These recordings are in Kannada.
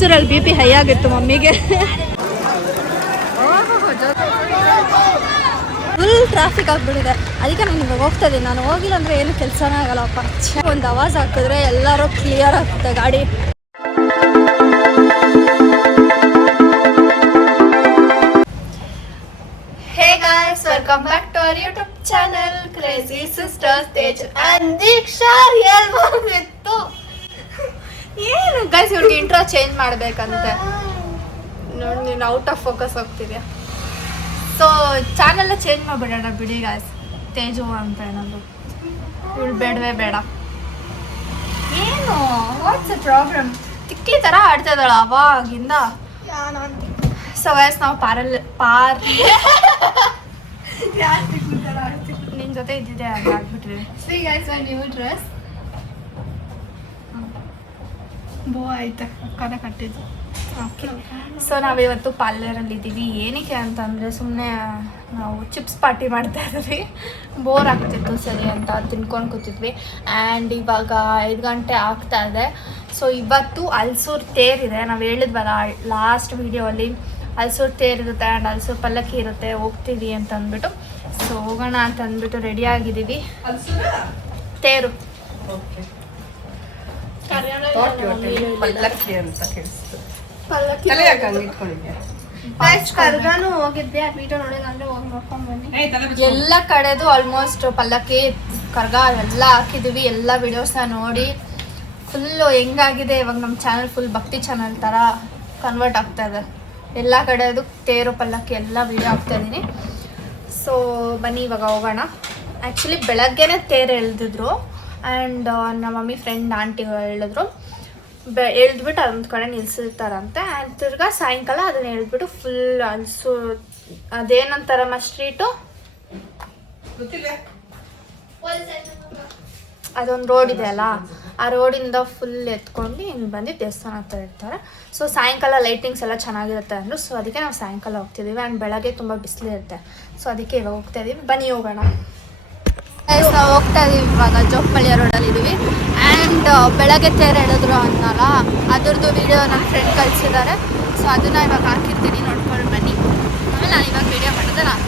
ಮೈಸೂರಲ್ಲಿ ಬಿ ಪಿ ಹೈ ಆಗಿತ್ತು ಮಮ್ಮಿಗೆ. ಫುಲ್ ಟ್ರಾಫಿಕ್ ಆಗ್ಬಿಟ್ಟಿದೆ. ಅದಕ್ಕೆ ನಾನು ಇವಾಗ ಹೋಗ್ತಾ ಇದ್ದೀನಿ. ನಾನು ಹೋಗಿಲ್ಲ ಅಂದ್ರೆ ಏನು ಕೆಲಸನೇ ಆಗಲ್ಲಪ್ಪ. ಒಂದು ಆವಾಜ್ ಹಾಕಿದ್ರೆ ಎಲ್ಲರೂ ಕ್ಲಿಯರ್ ಆಗ್ತದೆ ಗಾಡಿ. Welcome back to our YouTube channel crazy sisters Tej and Deeksha real ಹೋಗಿತ್ತು ಏನು ಗೈಸ್ ಇವ್ರಿಗೆ ಇಂಟ್ರೋ ಚೇಂಜ್ ಮಾಡ್ಬೇಕಂತೆ. ನೋಡಿ ನೀನು ಔಟ್ ಆಫ್ ಫೋಕಸ್ ಹೋಗ್ತಿದ್ಯಾ ಸೊ ಚಾನೆಲ್ ಚೇಂಜ್ ಮಾಡಿಬಿಡೋಣ ಬಿಡಿ ಗಾಯ್ಸ್ ತೇಜು ಅಂತ ಏನದು ಇವಳು ಬೇಡವೇ ಬೇಡ. ಏನು? ವಾಟ್ಸ್ ಪ್ರಾಬ್ಲಮ್ ತಿಕ್ಲಿ ಥರ ಆಡ್ತಾ ಇದ್ದಾಳ ಅವಾಗಿಂದ. ಸೊ ವಯಸ್ ನಾವು ಪಾರಲ್ ಪಾರ್ ನಿನ್ ಜೊತೆ ಇದ್ದಿದ್ದೆ ಆಗ್ಬಿಟ್ರಿ see guys I new dress. ಬೋ ಆಯ್ತು ಕದ ಕಟ್ಟಿದ್ದು. ಓಕೆ ಸೊ ನಾವಿವತ್ತು ಪಾರ್ಲರಲ್ಲಿ ಇದ್ದೀವಿ ಏನಕ್ಕೆ ಅಂತಂದರೆ ಸುಮ್ಮನೆ ನಾವು ಚಿಪ್ಸ್ ಪಾರ್ಟಿ ಮಾಡ್ತಾ ಇದ್ವಿ. ಬೋರ್ ಆಗ್ತಿತ್ತು ಸರಿ ಅಂತ ತಿನ್ಕೊಂಡು ಕೂತಿದ್ವಿ. ಆ್ಯಂಡ್ ಇವಾಗ ಐದು ಗಂಟೆ ಆಗ್ತಾ ಇದೆ. ಸೊ ಇವತ್ತು ಅಲ್ಸೂರ್ ತೇರಿದೆ ನಾವು ಹೇಳಿದ್ವಲ್ಲ ಲಾಸ್ಟ್ ವೀಡಿಯೋಲ್ಲಿ ಅಲ್ಸೂರ್ ತೇರಿರುತ್ತೆ ಆ್ಯಂಡ್ ಅಲ್ಸೂರ್ ಪಲ್ಲಕ್ಕಿ ಇರುತ್ತೆ ಹೋಗ್ತೀವಿ ಅಂತ ಅಂದ್ಬಿಟ್ಟು. ಸೊ ಹೋಗೋಣ ಅಂತ ಅಂದ್ಬಿಟ್ಟು ರೆಡಿ ಆಗಿದ್ದೀವಿ. ತೇರು. ಪಲ್ಲಕ್ಕಿ ಅಂತ ಕೇಳಿಸ್ತು. ಪಲ್ಲಕ್ಕಿ ತಲೆ ಯಾಕೆ ಹಂಗೆ ಇಟ್ಕೊಂಡಿದ್ಯಾ? ಕರ್ಗಾನು ಹೋಗಿದ್ದೆ ಆ ಹೋಗಿ ನೋಡ್ಕೊಂಡ್ ಬನ್ನಿ. ಎಲ್ಲ ಕಡೆದು ಆಲ್ಮೋಸ್ಟ್ ಪಲ್ಲಕ್ಕಿ ಕರ್ಗ ಎಲ್ಲ ಹಾಕಿದೀವಿ ಎಲ್ಲ ವಿಡಿಯೋಸ್ನ ನೋಡಿ. ಫುಲ್ಲು ಹೆಂಗಾಗಿದೆ ಇವಾಗ ನಮ್ಮ ಚಾನಲ್ ಫುಲ್ ಭಕ್ತಿ ಚಾನಲ್ ಥರ ಕನ್ವರ್ಟ್ ಆಗ್ತಾ ಇದೆ. ಎಲ್ಲ ಕಡೆದು ತೇರು ಪಲ್ಲಕ್ಕಿ ಎಲ್ಲ ವಿಡಿಯೋ ಹಾಕ್ತಾ ಇದ್ದೀನಿ ಸೊ ಬನ್ನಿ ಇವಾಗ ಹೋಗೋಣ. ಆ್ಯಕ್ಚುಲಿ ಬೆಳಗ್ಗೆನೇ ತೇರು ಎಳ್ದಿದ್ರು. ಆ್ಯಂಡ್ ನಮ್ಮ ಮಮ್ಮಿ ಫ್ರೆಂಡ್ ಆಂಟಿ ಹೇಳಿದ್ರು ಬೆ ಎಳ್ದ್ಬಿಟ್ಟು ಅದೊಂದು ಕಡೆ ನಿಲ್ಸಿರ್ತಾರಂತೆ. ಆ್ಯಂಡ್ ತಿರ್ಗಾ ಸಾಯಂಕಾಲ ಅದನ್ನ ಎಳ್ದ್ಬಿಟ್ಟು ಫುಲ್ ಅಲ್ಸು ಅದೇನಂತಾರಮ್ಮ ಸ್ಟ್ರೀಟು ಅದೊಂದು ರೋಡ್ ಇದೆ ಅಲ್ಲ ಆ ರೋಡಿಂದ ಫುಲ್ ಎತ್ಕೊಂಡು ಹಿಂಗೆ ಬಂದು ದೇವಸ್ಥಾನ ಹತ್ರ ಇರ್ತಾರೆ. ಸೊ ಸಾಯಂಕಾಲ ಲೈಟಿಂಗ್ಸ್ ಎಲ್ಲ ಚೆನ್ನಾಗಿರುತ್ತೆ ಅಂದರು. ಸೊ ಅದಕ್ಕೆ ನಾವು ಸಾಯಂಕಾಲ ಹೋಗ್ತಿದ್ದೀವಿ ಆ್ಯಂಡ್ ಬೆಳಗ್ಗೆ ತುಂಬ ಬಿಸಿಲಿರುತ್ತೆ. ಸೊ ಅದಕ್ಕೆ ಇವಾಗ ಹೋಗ್ತಾ ಇದ್ದೀವಿ ಬನ್ನಿ ಹೋಗೋಣ. ನಾವು ಹೋಗ್ತಾ ಇದೀವಿ ಇವಾಗ ಜೋಗಪಳ್ಳಿಯ ರೋಡಲ್ಲಿ ಇದ್ದೀವಿ ಆ್ಯಂಡ್ ಬೆಳಗ್ಗೆ ತೇರು ಹೇಳಿದ್ರು ಅನ್ನಲ್ಲ, ಅದ್ರದ್ದು ವಿಡಿಯೋ ನನ್ನ ಫ್ರೆಂಡ್ ಕಳಿಸಿದ್ದಾರೆ ಸೊ ಅದನ್ನ ಇವಾಗ ಹಾಕಿರ್ತೀನಿ, ನೋಡ್ಕೊಂಡು ಬನ್ನಿ. ಆಮೇಲೆ ನಾನು ಇವಾಗ ವಿಡಿಯೋ ಮಾಡಿದ್ರೆ ನಾನು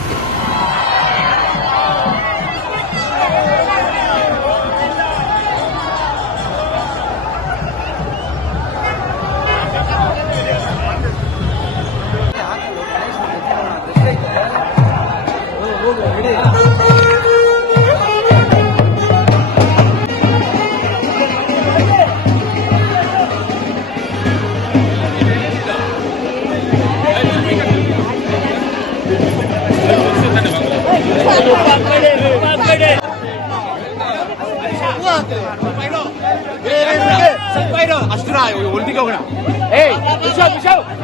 올드가구나 에이 무시하고 무시하고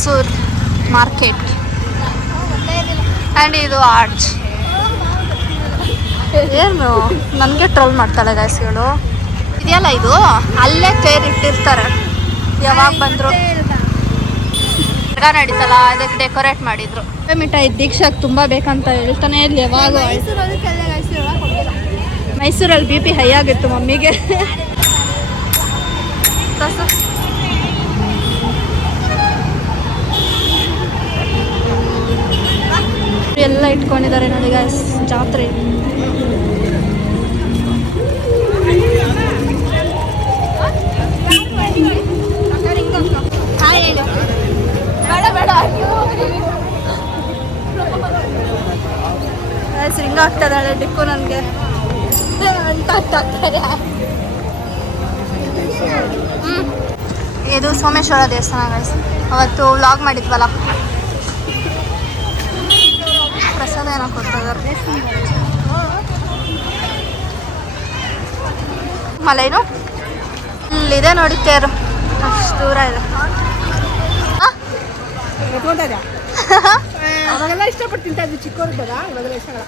ಅಲ್ಸೂರ್ ಮಾರ್ಕೆಟ್. ಆ್ಯಂಡ್ ಇದು ಆರ್ಚ್ ಏನು? ನನಗೆ ಟ್ರೋಲ್ ಮಾಡ್ತಾಳೆ ಗಾಯ್ಸ್ಗಳು ಇದೆಯಲ್ಲ ಇದು? ಅಲ್ಲೇ ಕೇರ್ ಇಟ್ಟಿರ್ತಾರೆ. ಯಾವಾಗ ಬಂದರು? ನಡೀತಲ್ಲ ಅದಕ್ಕೆ ಡೆಕೋರೇಟ್ ಮಾಡಿದ್ರು. ಮಿಠಾಯಿ ದೀಕ್ಷಾಗ್ ತುಂಬ ಬೇಕಂತ ಹೇಳ್ತಾನೆ ಇಲ್ಲಿ ಯಾವಾಗ? ಮೈಸೂರಲ್ಲಿ ಬಿ ಪಿ ಹೈ ಆಗಿತ್ತು ಮಮ್ಮಿಗೆ. ಎಲ್ಲ ಇಟ್ಕೊಂಡಿದ್ದಾರೆ ನೋಡಿ ಗಾಯ್ಸ್ ಜಾತ್ರೆ. ರಿಂಗ್ ಆಗ್ತದಾಳೆ ಡಿಕ್ಕು ನನಗೆ. ಅಂತ ಆಗ್ತಾರೆ ಇದು ಸೋಮೇಶ್ವರ ದೇವಸ್ಥಾನ ಅವತ್ತು ವ್ಲಾಗ್ ಮಾಡಿದ್ವಲ್ಲ. ಏನೋ ಕೊಡ್ತಿದ್ದಾರೆ ಮಲೇನು? ಇಲ್ಲಿದೆ ನೋಡಿ ತೇರು. ಅಷ್ಟು ದೂರ ಇದೆ? ಅವಾಗೆಲ್ಲ ಇಷ್ಟಪಟ್ಟು ತಿಂತಾ ಇದ್ವಿ. ಚಿಕ್ಕವ್ರಿದ್ದಾಗ ಇವಾಗೆಲ್ಲ ಇಷ್ಟ ಆಗಲ್ಲ.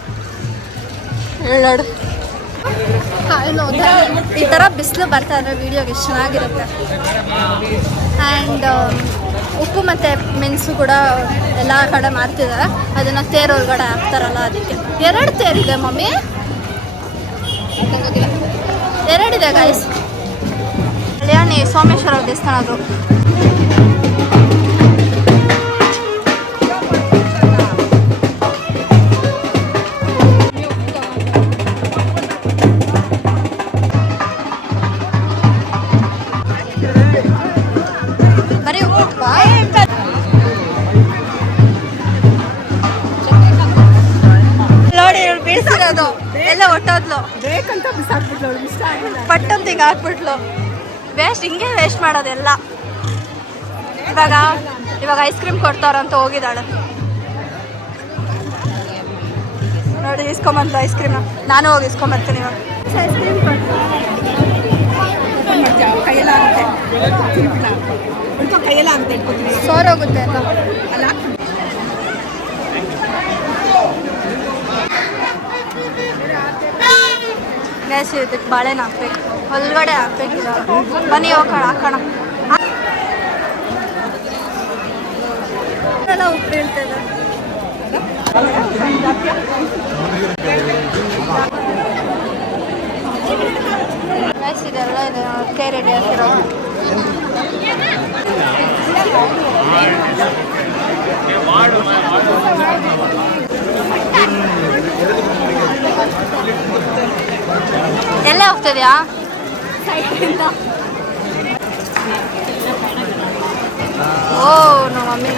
ಹೇಳೋಡು ಈ ಥರ ಬಿಸಿಲು ಬರ್ತಾ ಇದ್ರೆ ವೀಡಿಯೋಗೆ ಚೆನ್ನಾಗಿರುತ್ತೆ. ಆ್ಯಂಡ್ ಉಪ್ಪು ಮತ್ತು ಮೆಣಸು ಕೂಡ ಎಲ್ಲ ಕಡೆ ಮಾಡ್ತಿದ್ದಾರೆ. ಅದನ್ನು ತೇರು ಒಳಗಡೆ ಹಾಕ್ತಾರಲ್ಲ ಅದಕ್ಕೆ. ಎರಡು ತೇರಿದೆ ಮಮ್ಮಿ. ಎರಡಿದೆ ಗಾಯ್ಸ್ ಕಲ್ಯಾಣಿ ಸೋಮೇಶ್ವರ ದೇವಸ್ಥಾನ ಅದು. ಪಟ್ ಅಂತ ಹಿಂಗೆ ಹಾಕ್ಬಿಟ್ಲು. ವೇಸ್ಟ್ ಹಿಂಗೆ ವೇಸ್ಟ್ ಮಾಡೋದೆಲ್ಲ. ಇವಾಗ ಇವಾಗ ಐಸ್ ಕ್ರೀಮ್ ಕೊಡ್ತಾರಂತ ಹೋಗಿದ್ದಾಳೆ. ನೋಡಿ ಇಸ್ಕೊಂಬಂದು ಐಸ್ ಕ್ರೀಮ್ ನಾನು ಹೋಗಿ ಇಸ್ಕೊಂಬರ್ತೀನಿ ಇವಾಗ. ಐಸ್ ಕ್ರೀಮ್ ಮಾಡ್ತೀಯ ಕೈಯೆಲ್ಲ ಆಗುತ್ತೆ ಗ್ಯಾಸ್ ಇದಕ್ಕೆ ಬಾಳೆನ ಹಾಕ್ಬೇಕು ಒಳಗಡೆ ಹಾಕ್ಬೇಕಿಲ್ಲ ಬನ್ನಿ ಹೋಗೋಣ ಹಾಕೋಣ ಎಲ್ಲ ಉಪ್ಪು ಬೀಳ್ತದೆ ಗ್ಯಾಸ್ ಇದೆಲ್ಲ ಇದೆ ಕೈ ರೆಡಿ ಹಾಕಿರೋ ಎಲ್ಲ ಹೋಗ್ತದ್ಯಾ? ಓ ನಮ್ಮ ಮಮ್ಮಿ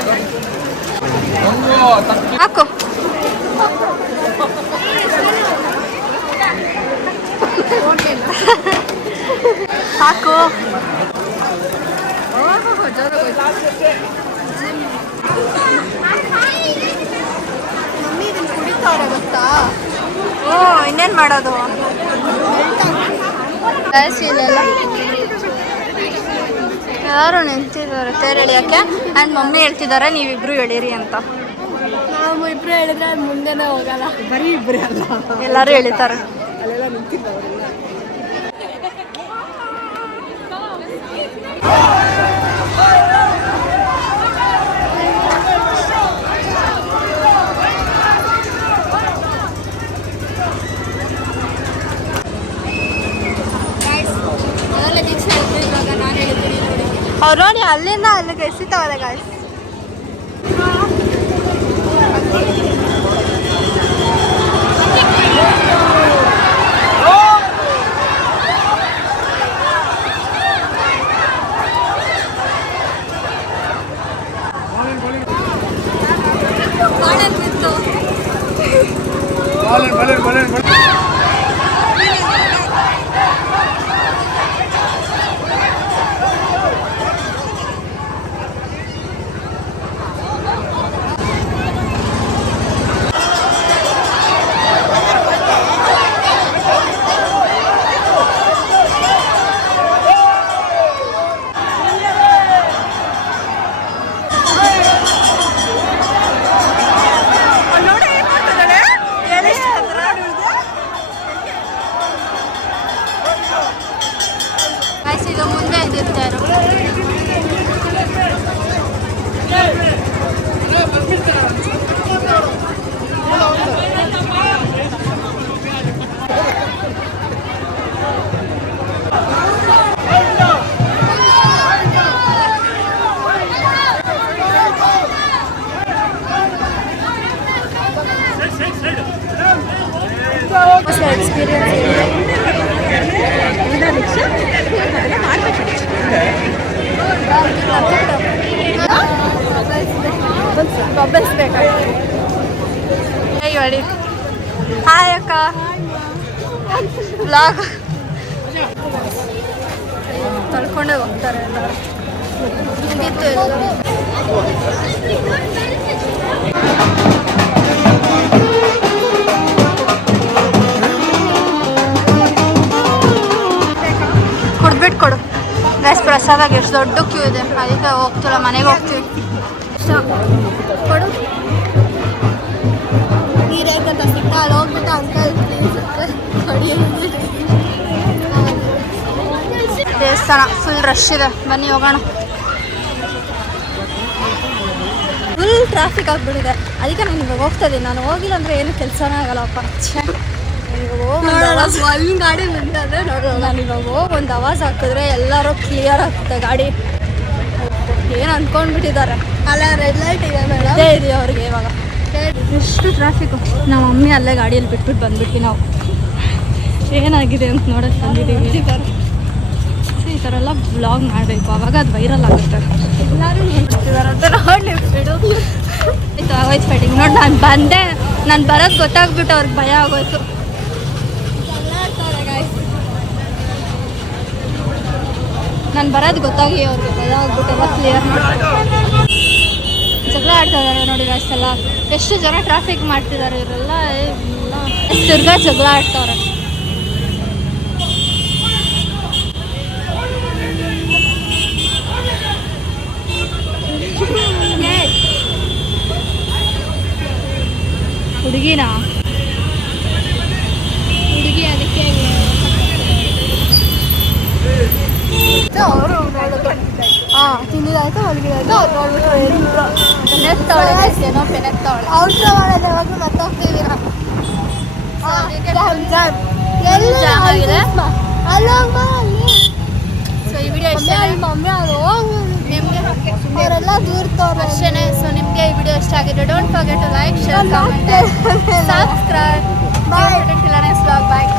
ಹಾಕು. ಹಾಕು. ಮಮ್ಮಿ ಇದನ್ನು ಕುಡಿತಾರ ಗೊತ್ತಾ? ಓ ಇನ್ನೇನು ಮಾಡೋದು? ಯಾರು ನಿಂತಿದ್ದಾರೆ ತೇರು ಎಳಿಯೋಕ್ಕೆ. ಆ್ಯಂಡ್ ಮಮ್ಮಿ ಹೇಳ್ತಿದ್ದಾರೆ ನೀವಿಬ್ರು ಎಳೀರಿ ಅಂತ. ನಾವು ಇಬ್ರು ಹೇಳಿದ್ರೆ ಮುಂದೆನೇ ಹೋಗಲ್ಲ. ಬರೀ ಇಬ್ರು ಅಲ್ಲ. ಎಲ್ಲರೂ ಎಳಿತಾರೆ. ಅಲ್ಲೆಲ್ಲ ನಿಂತಿಲ್ಲ ಅವರೆಲ್ಲ ಅವ್ರು ನೋಡಿ ಅಲ್ಲಿಂದ ಅಲ್ಲಿಗೆ ಎಸಿತಾವಲ್ಲ guys guys What's your experience bubbles ಬೇಕಾಗಿ ಹಾಯ್ ಅಕ್ಕ. ಬ್ಲಾಗ್ ತಳ್ಕೊಂಡೇ ಹೋಗ್ತಾರೆ ಮುಗೀತು ಕುಡ್ಬಿಟ್ಟು ಕೊಡು. ಗೈಸ್ ಪ್ರಸಾದಾಗ ಎಷ್ಟು ದೊಡ್ಡ ಕ್ಯೂ ಇದೆ ಅದಕ್ಕೆ ಹೋಗ್ತಿಲ್ಲ ಮನೆಗೆ ಹೋಗ್ತೀವಿ ಕೊಡು ನೀರೇಕಂತ ಸಿಕ್ಕ ಅಲ್ಲಿ ಹೋಗ್ಬಿಟ್ಟು ಅಂಕಲ್ ದೇವಸ್ಥಾನ ಫುಲ್ ರಶ್ ಇದೆ ಬನ್ನಿ ಹೋಗೋಣ ಫುಲ್ ಟ್ರಾಫಿಕ್ ಆಗ್ಬಿಟ್ಟಿದೆ ಅದಕ್ಕೆ ನಾನು ಇವಾಗ ಹೋಗ್ತಾ ಇದ್ದೀನಿ ನಾನು ಹೋಗಿಲ್ಲ ಅಂದ್ರೆ ಏನು ಕೆಲಸನೇ ಆಗಲ್ಲಪ್ಪ. ಒಂದ್ ಗಾಡಿ ಬಂದಾದ್ರೆ ನೋಡೋಣ. ನಾನು ಇವಾಗ ಹೋಗಿ ಒಂದು ಅವಾಜ್ ಹಾಕಿದ್ರೆ ಎಲ್ಲರೂ ಕ್ಲಿಯರ್ ಆಗುತ್ತೆ ಗಾಡಿ. ಏನು ಅನ್ಕೊಂಡ್ಬಿಟ್ಟಿದ್ದಾರೆ? ಅಲ್ಲ ರೆಡ್ ಲೈಟ್ ಇದೆ ಮೇಡಮ್ ಅದೇ ಅವ್ರಿಗೆ ಇವಾಗ? ಎಷ್ಟು ಟ್ರಾಫಿಕ್ ನಮ್ಮ ಮಮ್ಮಿ ಅಲ್ಲೇ ಗಾಡಿಯಲ್ಲಿ ಬಿಟ್ಬಿಟ್ಟು ಬಂದ್ಬಿಟ್ಟು ನಾವು. ಏನಾಗಿದೆ ಅಂತ ನೋಡಕ್ಕೆ ಬಂದಿದ್ದೀವಿ ಈ ಥರ ಎಲ್ಲ ಬ್ಲಾಗ್ ಮಾಡಬೇಕು. ಅವಾಗ ಅದು ವೈರಲ್ ಆಗುತ್ತೆ. ಎಲ್ಲರೂ ಅಂತ ನೋಡಲಿ ಬಿಡು. ಆಯ್ತು ಆಗೋಯ್ತು ಫೈಟಿಂಗ್ ನೋಡಿ ನಾನು ಬಂದೆ. ನಾನು ಬರೋದು ಗೊತ್ತಾಗ್ಬಿಟ್ಟು ಅವ್ರಿಗೆ ಭಯ ಆಗೋಯ್ತು. ನಾನು ಬರೋದು ಗೊತ್ತಾಗಿ ಅವ್ರಿಗೆ ಭಯ ಆಗ್ಬಿಟ್ಟು ಎಲ್ಲ ಕ್ಲಿಯರ್ ಮಾಡಿ ಜಗಳ ಆಡ್ತಾ ಇದ್ದಾರೆ ನೋಡಿ ಅಷ್ಟೆಲ್ಲ. ಎಷ್ಟು ಜನ ಟ್ರಾಫಿಕ್ ಮಾಡ್ತಿದ್ದಾರೆ ಇವರೆಲ್ಲ. ತಿರ್ಗಾ ಜಗಳ ಆಡ್ತವ್ರೆ ಹುಡುಗಿನ ಹುಡುಗಿ ಅದಕ್ಕೆ ಅವರು ಹಾಂ ತಿಂದಿದ್ದಾಯ್ತು ಮಲಗಿದಾಯ್ತು ಅವ್ರು ನೋಡ್ಬಿಟ್ಟು ಪೆನೆತ್ತವಳೆ ಔಟ್ರ ಮಾಡೋದು ಯಾವಾಗಲೂ ಮತ್ತೆ ಹೋಗ್ತೀವಿ ನಾವು ಎಲ್ಲಿ ಜಾಮ್ ಆಗಿದೆ? ಸೊ ಈ ವಿಡಿಯೋ ಇಷ್ಟ ಮಮ್ಮಿ ನಿಮಗೆ? ಅವರೆಲ್ಲ ದೂರ್ತವ್ರೆ ಅಷ್ಟೇ ಸೊ ನಿಮಗೆ ಈ ವಿಡಿಯೋ ಇಷ್ಟ don't forget to like share comment subscribe bye bye